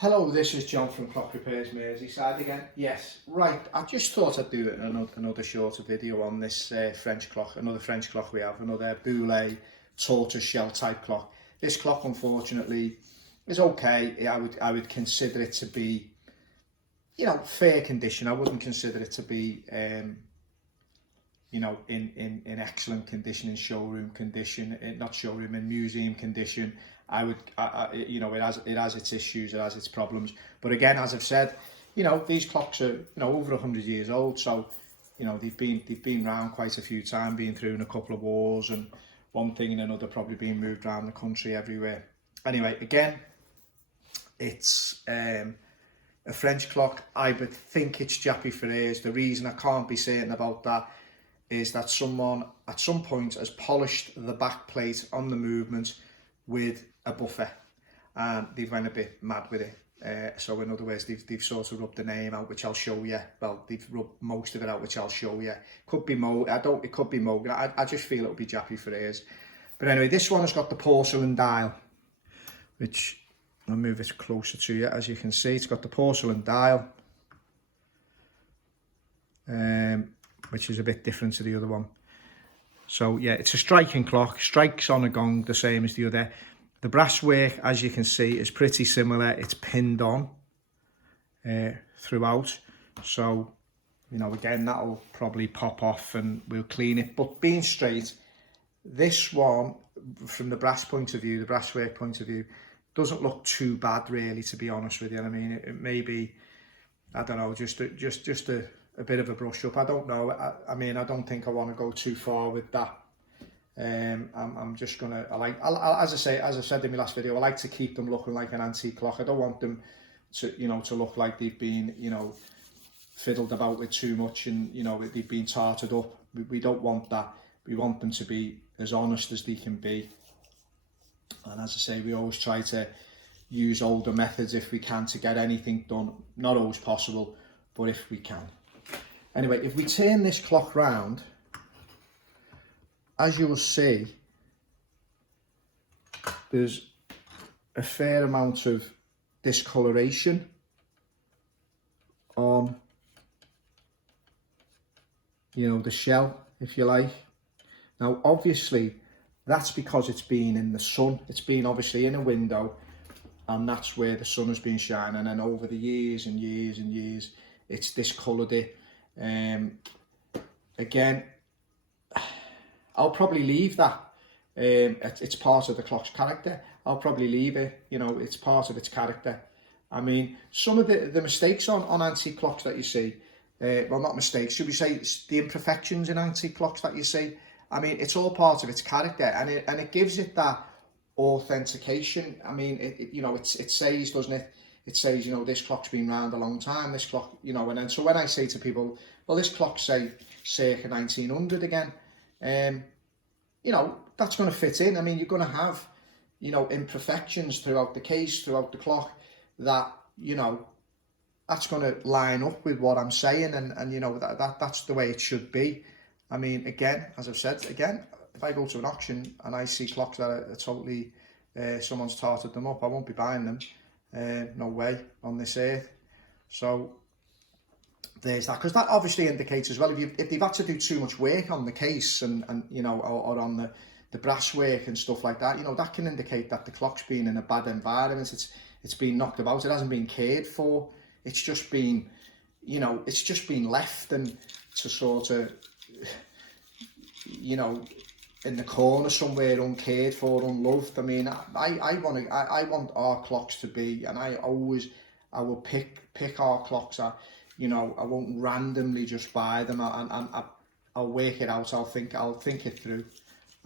Hello, this is John from Clock Repairs Merseyside again. Yes, right, I just thought I'd do another shorter video on this French clock, another French clock we have, another Boule tortoise shell type clock. This clock, unfortunately, is okay. I would consider it to be, fair condition. I wouldn't consider it to be, in excellent condition, in showroom condition, not showroom, in museum condition. It has its issues, it has its problems. But again, as I've said, these clocks are, over 100 years old. So, they've been around quite a few times, been through in a couple of wars and one thing and another, probably being moved around the country everywhere. Anyway, again, it's a French clock. I would think it's Jappy Ferrers. The reason I can't be certain about that is that someone at some point has polished the back plate on the movement with a buffer, and they've went a bit mad with it. So in other words, they've sort of rubbed the name out, which I'll show you. Well, they've rubbed most of it out, which I'll show you. Could be Mo. It could be Mogan. I just feel it'll be Jappy Ferrers. But anyway, this one has got the porcelain dial, which I'll move it closer to you. As you can see, it's got the porcelain dial, which is a bit different to the other one. So yeah, it's a striking clock, strikes on a gong the same as the other. The brass work, as you can see, is pretty similar. It's pinned on throughout. So, again, that'll probably pop off and we'll clean it. But being straight, this one, from the brass point of view, the brass work point of view, doesn't look too bad really, to be honest with you. I mean, it may be, I don't know, just a bit of a brush up. I don't know. I mean, I don't think I want to go too far with that. I'm just gonna. As I said in my last video, I like to keep them looking like an antique clock. I don't want them to, to look like they've been, fiddled about with too much and, they've been tarted up. We don't want that. We want them to be as honest as they can be. And as I say, we always try to use older methods if we can to get anything done. Not always possible, but if we can. Anyway, if we turn this clock round, as you will see, there's a fair amount of discoloration on, the shell, if you like. Now, obviously, that's because it's been in the sun. It's been obviously in a window, and that's where the sun has been shining. And over the years and years and years, it's discoloured it. Again, I'll probably leave that. It's part of the clock's character. I'll probably leave it. It's part of its character. I mean, some of the mistakes on antique clocks that you see, well, not mistakes, should we say the imperfections in antique clocks that you see, I mean, it's all part of its character, and it gives it that authentication. I mean, it says, doesn't it? It says, this clock's been around a long time, this clock, and then so when I say to people, well, this clock say circa 1900 again, that's going to fit in. I mean, you're going to have, imperfections throughout the case, throughout the clock, that, that's going to line up with what I'm saying, and that's the way it should be. I mean, again, as I've said, if I go to an auction and I see clocks that are totally, someone's tarted them up, I won't be buying them. No way on this earth. So there's that, because that obviously indicates as well, if they've had to do too much work on the case and or on the brass work and stuff like that, that can indicate that the clock's been in a bad environment. It's been knocked about. It hasn't been cared for. It's just been, it's just been left and to sort of, in the corner somewhere, uncared for, unloved. I mean, I want our clocks to be, and I will pick our clocks. I won't randomly just buy them, and I'll work it out. I'll think it through,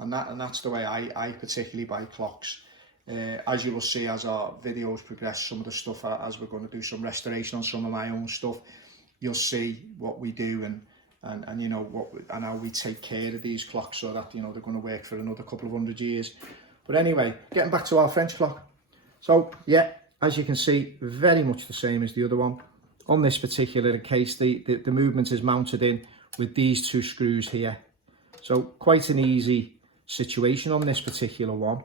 and that's the way I particularly buy clocks. As you will see as our videos progress, some of the stuff, as we're going to do some restoration on some of my own stuff, you'll see what we do and and how we take care of these clocks so that they're going to work for another couple of 100 years. But anyway, getting back to our French clock. So yeah, as you can see, very much the same as the other one. On this particular case, the movement is mounted in with these two screws here. So quite an easy situation on this particular one.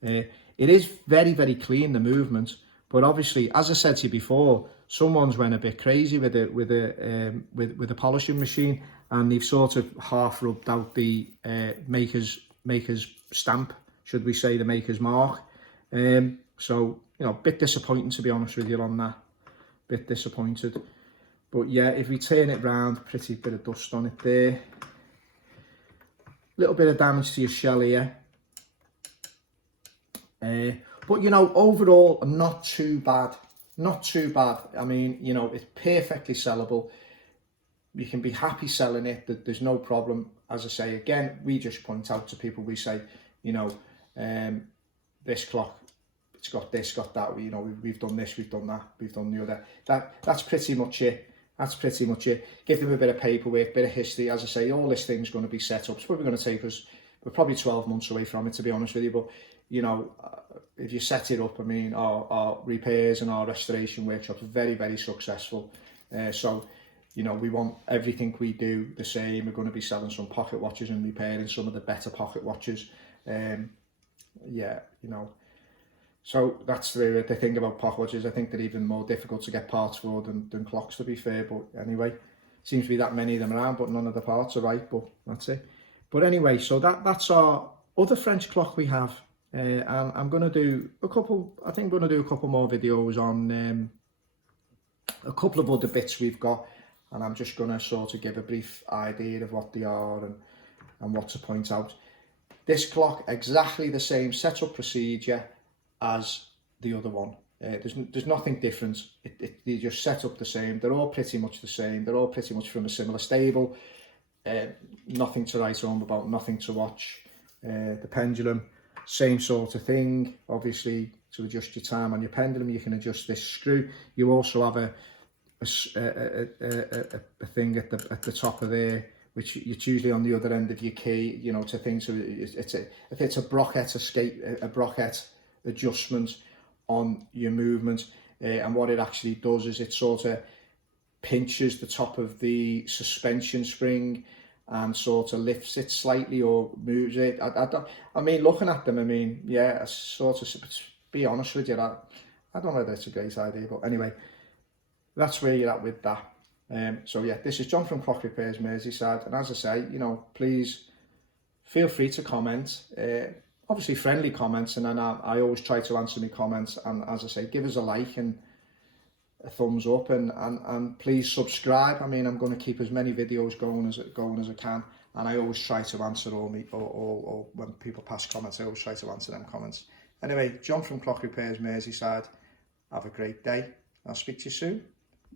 It is very, very clean, the movement, But obviously, as I said to you before, someone's went a bit crazy with the polishing machine, and they've sort of half rubbed out the maker's stamp, should we say, the maker's mark. So, you know, a bit disappointing, to be honest with you, on that. Bit disappointed. But yeah, if we turn it round, pretty bit of dust on it there. Little bit of damage to your shell here. But, you know, overall, not too bad. Not too bad. I mean, you know, it's perfectly sellable. You can be happy selling it. There's no problem. As I say, again, we just point out to people, we say, you know, this clock, it's got this, got that. You know, we've done this, we've done that, we've done the other. That's pretty much it. That's pretty much it. Give them a bit of paperwork, bit of history. As I say, all this thing's going to be set up. It's probably going to take us, we're probably 12 months away from it, to be honest with you. But, you know, if you set it up, I mean, our repairs and our restoration workshops are very, very successful. So, you know, we want everything we do the same. We're going to be selling some pocket watches and repairing some of the better pocket watches. Yeah, you know. So that's the thing about pocket watches. I think they're even more difficult to get parts for than clocks, to be fair. But anyway, seems to be that many of them around, but none of the parts are right. But that's it. But anyway, so that's our other French clock we have. And I'm going to do a couple, I think I'm going to do a couple more videos on a couple of other bits we've got. And I'm just going to sort of give a brief idea of what they are and what to point out. This clock, exactly the same setup procedure as the other one. There's nothing different. They just set up the same. They're all pretty much the same. They're all pretty much from a similar stable. Nothing to write home about, nothing to watch. The pendulum, same sort of thing. Obviously, to adjust your time on your pendulum, you can adjust this screw. You also have a thing at the top of there, which it's usually on the other end of your key, you know, to things. So it's a brocket adjustment on your movement, and what it actually does is it sort of pinches the top of the suspension spring and sort of lifts it slightly or moves it. I mean, looking at them, I mean, yeah, sort of, to be honest with you, I don't know whether it's a great idea, but anyway, that's where you're at with that. So yeah, this is John from Clock Repairs Merseyside, and as I say, you know, please feel free to comment, obviously friendly comments, and then I always try to answer my comments, and as I say, give us a like and a thumbs up, and please subscribe. I mean, I'm going to keep as many videos going as I can, and I always try to answer all when people pass comments, I always try to answer them comments. Anyway, John from Clock Repairs Merseyside, have a great day. I'll speak to you soon.